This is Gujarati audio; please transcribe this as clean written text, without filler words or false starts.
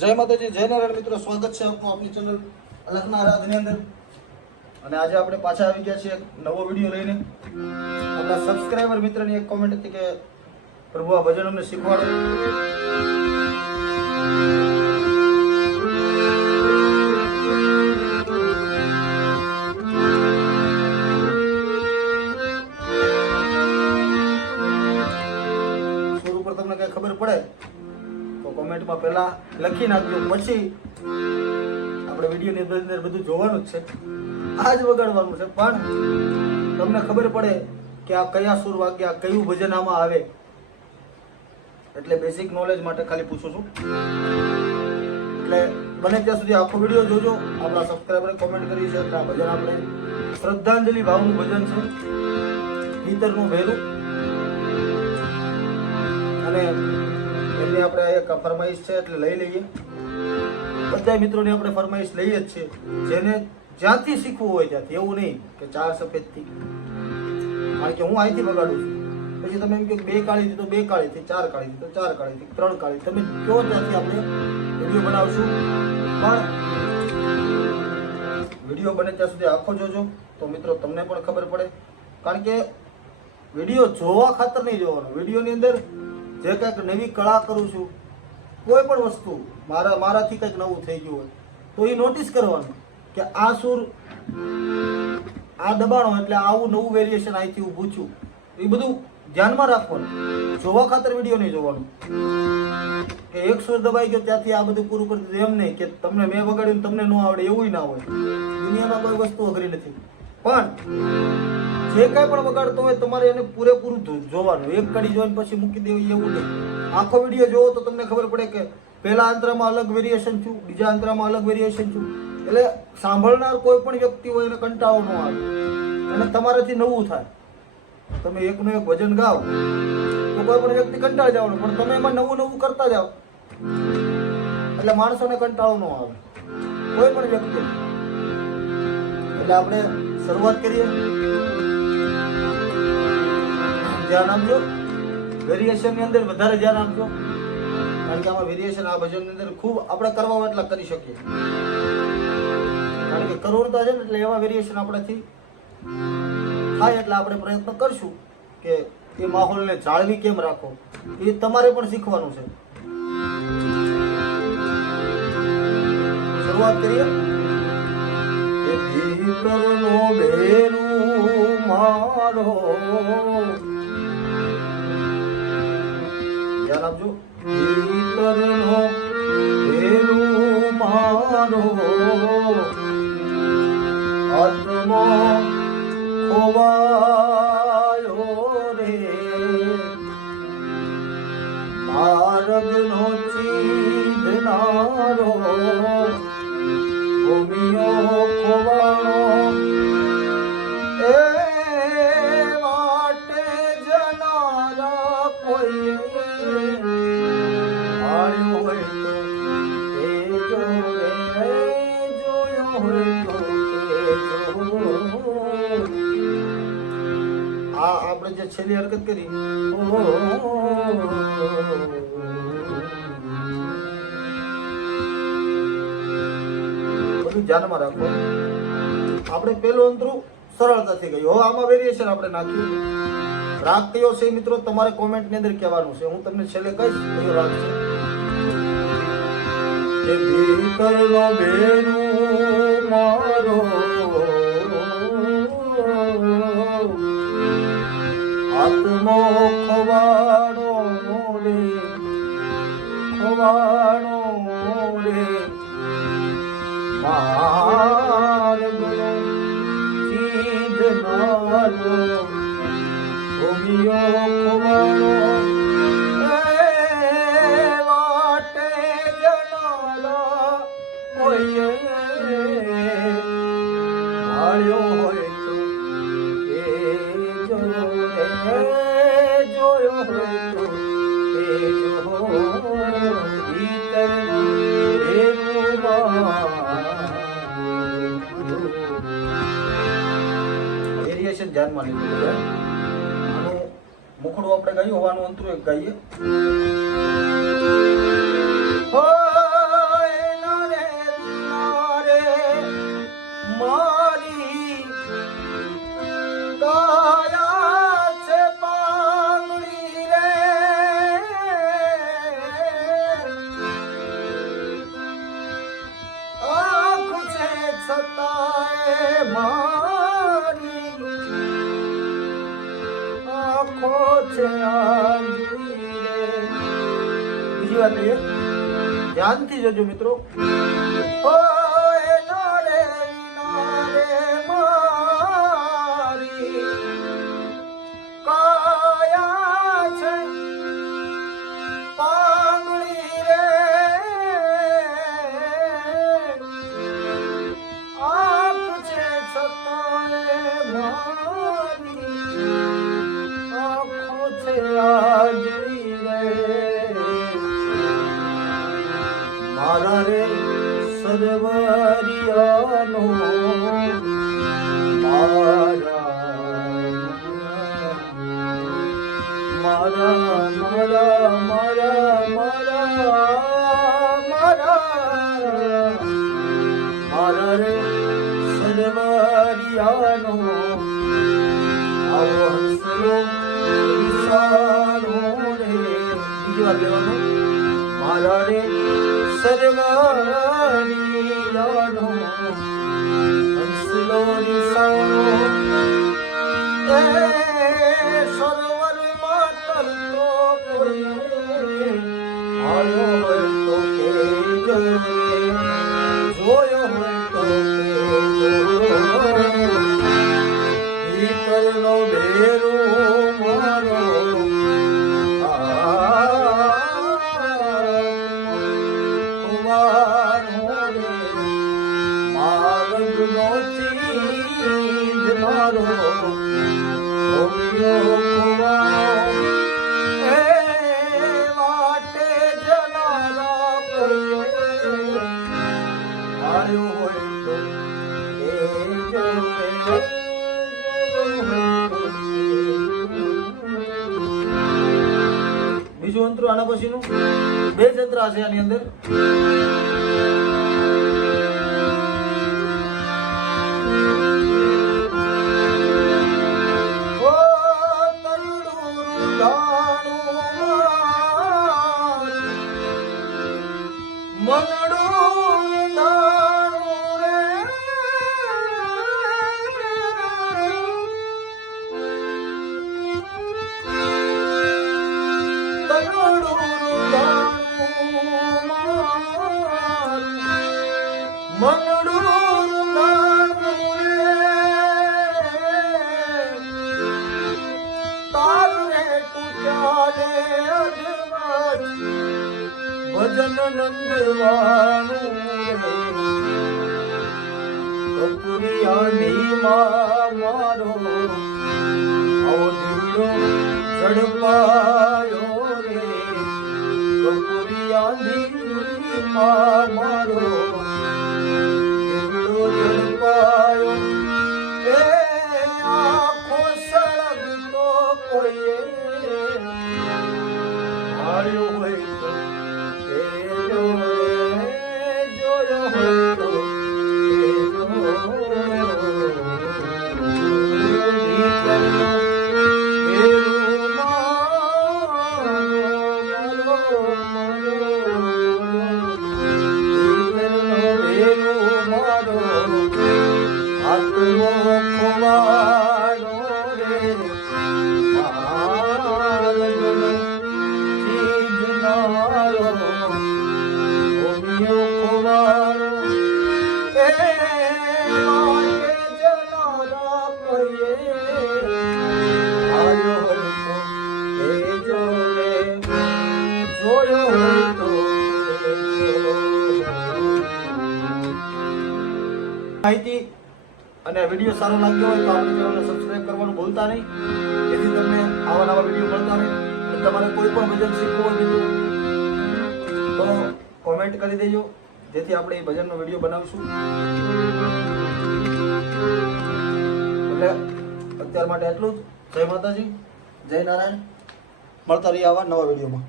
જય માતાજી, જય નારાયણ મિત્રો, સ્વાગત છે આપનું આપની ચેનલ અલખના આરાધની અંદર. અને આજે આપણે પાછા આવી ગયા છીએ એક નવો વિડીયો લઈને. આપણા સબસ્ક્રાઇબર મિત્રની એક કોમેન્ટ હતી કે પ્રભુ આ ભજન અમને શીખવાડો. સુર ઉપર તમને કઈ ખબર પડે તો કોમેન્ટમાં પહેલા લખી નાખજો, પછી આપણે વિડીયોની અંદર બધું જોવાનું જ છે, આ જ વગાડવાનું છે. પણ તમને ખબર પડે કે આ કયા સુર વાગ્યા, કયું ભજન આમાં આવે, એટલે બેઝિક નોલેજ માટે ખાલી પૂછું છું. એટલે બને ત્યાં સુધી આખો વિડીયો જોજો. આપણા સબસ્ક્રાઈબરે કોમેન્ટ કરી છે એટલે આ ભજન આપણે શ્રદ્ધાંજલિ ભાવનું ભજન છે, ભીતરનું ભેરું. અને એમની આપણે એક ફરમાઈશ છે એટલે લઈ લઈએ. બધા મિત્રોની આપણે ફરમાઈશ લઈએ જ છે, જેને જ્યાંથી શીખવું હોય ત્યાંથી. એવું નહીં કે ચાર સફેદથી, કારણ કે હું અહીંથી વગાડું છું, પછી તમે એમ કહો બે કાળીથી તો બે કાળીથી, ચાર કાળીથી તો ચાર કાળીથી, ત્રણ કાળી, તમે કહો ત્યાંથી આપણે વિડીયો બનાવશું. પણ વિડીયો બને ત્યાં સુધી આખો જોજો તો મિત્રો તમને પણ ખબર પડે. કારણ કે વિડીયો જોવા ખાતર નહીં જોવાનો. વિડીયોની અંદર જે કંઈક નવી કળા કરું છું, કોઈ પણ વસ્તુ મારાથી કંઈક નવું થઈ ગયું હોય તો એ નોટિસ કરવાનું કે આ સુર આ દબાણો એટલે આવું નવું વેરિએશન અહીંથી ઊભું છું. એ બધું ધ્યાનમાં રાખવાનું. જોવા ખાતર વિડીયો નહીં જોવાનું કે એક સુર દબાઈ ગયો ત્યાંથી આ બધું પૂરું કરી દીધું. એમ નહીં કે તમને મેં વગાડ્યું તમને ન આવડે, એવું ના હોય. દુનિયામાં કોઈ વસ્તુ અઘરી નથી. પણ જે કાંઈ પણ વગાડતો હોય તમારે એને પૂરેપૂરું જોવાનું. એક કડી જોઈને પછી મૂકી દેવી એવું નહીં. આખો વિડીયો જોવો તો તમને ખબર પડે કે પહેલા અંતરામાં અલગ વેરિએશન છું, બીજા અંતરામાં અલગ વેરિએશન છું. એટલે સાંભળનાર કોઈ પણ વ્યક્તિ હોય એને કંટાળો ન આવે અને તમારાથી નવું થાય. તમે એકનું એક ભજન ગાઓ તો કોઈ પણ વ્યક્તિ કંટાળી જવાનું, પણ તમે એમાં નવું નવું કરતા જાઓ એટલે માણસોને કંટાળો ન આવે, કોઈ પણ વ્યક્તિ. એટલે આપણે શરૂઆત કરીએ. ધ્યાન આપજો, વેરિએશનની અંદર વધારે ધ્યાન આપજો, કારણ કે આમાં વેરિએશન આ ભજનની અંદર ખૂબ આપણે કરવા એટલા કરી શકીએ. કારણ કે કરુણતા છે ને, એટલે એવા વેરિએશન આપણાથી થાય. એટલે આપણે પ્રયત્ન કરશું કે એ માહોલને જાળવી કેમ રાખો, એ તમારે પણ શીખવાનું છે. શરૂઆત કરીએ. ભીતરનો ભેરું મારો, ધ્યાન આપજો. ભીતરનો ભેરું મારો, આત્મો ખોવાયો રે, માર્ગનો ચીધનારો, ભૂમિયો ખોવાણો, એ માટે જનારા કોઈ આવ્યો હોય તો એ જોયો હોય તો આ આપણે જે છેલ્લી હરકત કરી, બધું ધ્યાનમાં રાખો. આપણે પેલું અંતરું સરળતાથી ગયું. હવે આમાં વેરિએશન આપણે નાખ્યું. રાગ કયો છે મિત્રો તમારે કોમેન્ટની અંદર કહેવાનું છે. હું તમને છેલ્લે કહીશ કયો રાગ છે. ભીતરનો ભેરું મારો, આત્મો ખોવાણો રે, ખોવાણો રે, માર્ગનો ચીધનારો, ભૂમિયો ખોવાણો, વાટે જનારા કોઈએ આવ્યો હોય તો એ જોયો હોય તો એ જો. ભીતરનો ભેરું વેરિએશન ધ્યાનમાં લીધું. આનું મુખડું આપણે ગાયું, હોવાનું અંતરું એક ગાઈએ. છે આંજળી રે. બીજી વાત લઈએ, ધ્યાનથી જોજો મિત્રો. ઓ એના રે મારી કાયા છે પાંગળી રે, આંખ છે છતાંય મારી, આંખો છે આંજળી રે. મારા રે સર્વરિયાનો મારા મારા મારા મારા રે સર્વરિયાનો આવો હંસલો વિશાળો રે. બીજી વાર લેવાનું. મારા રે સર્વરિયાનો હંસલો વિશાળો એ સરોવરમાં તરતો કોઈ આવ્યો હોય તો કહેજો રે, જોયો હોય તો કહેજો રે. ભીતરનો ભેરો મારો ખુવાનો રે, માર્ગનો ચીજ મારો વાટે જનારા આવ્યો હોય તો બીજું અંતર આના પછીનું 2 જ અંતર હશે આની અંદર. મનડું દાણું રે, તનડું દાણું મારું, મનડું દાણું રે, તારું રે તું ચાલે અજવાજ ભજન નંદવાનું રે. કપુરિયાની માં મારો આવો દિલો ઝડપાયો રે. કપુરિયાની માં મારો દિલો ઝડપાયો એ આખો સળગતો કોઈએ આવ્યો હોય તો માહિતી અને વિડીયો સારો લાગ્યો હોય તો આપણી ચેનલને સબસ્ક્રાઇબ કરવાનું ભૂલતા નહીં, જેથી તમને આવા નવા વિડીયો મળતા રહે. અને તમારે કોઈ પણ ભજન શીખવું હોય તો કોમેન્ટ કરી દેજો, જેથી આપણે એ ભજનનો વિડીયો બનાવીશું. એટલે અત્યાર માટે એટલું જ. જય માતાજી, જય નારાયણ. મળતા રહીએ આવા નવા વિડીયોમાં.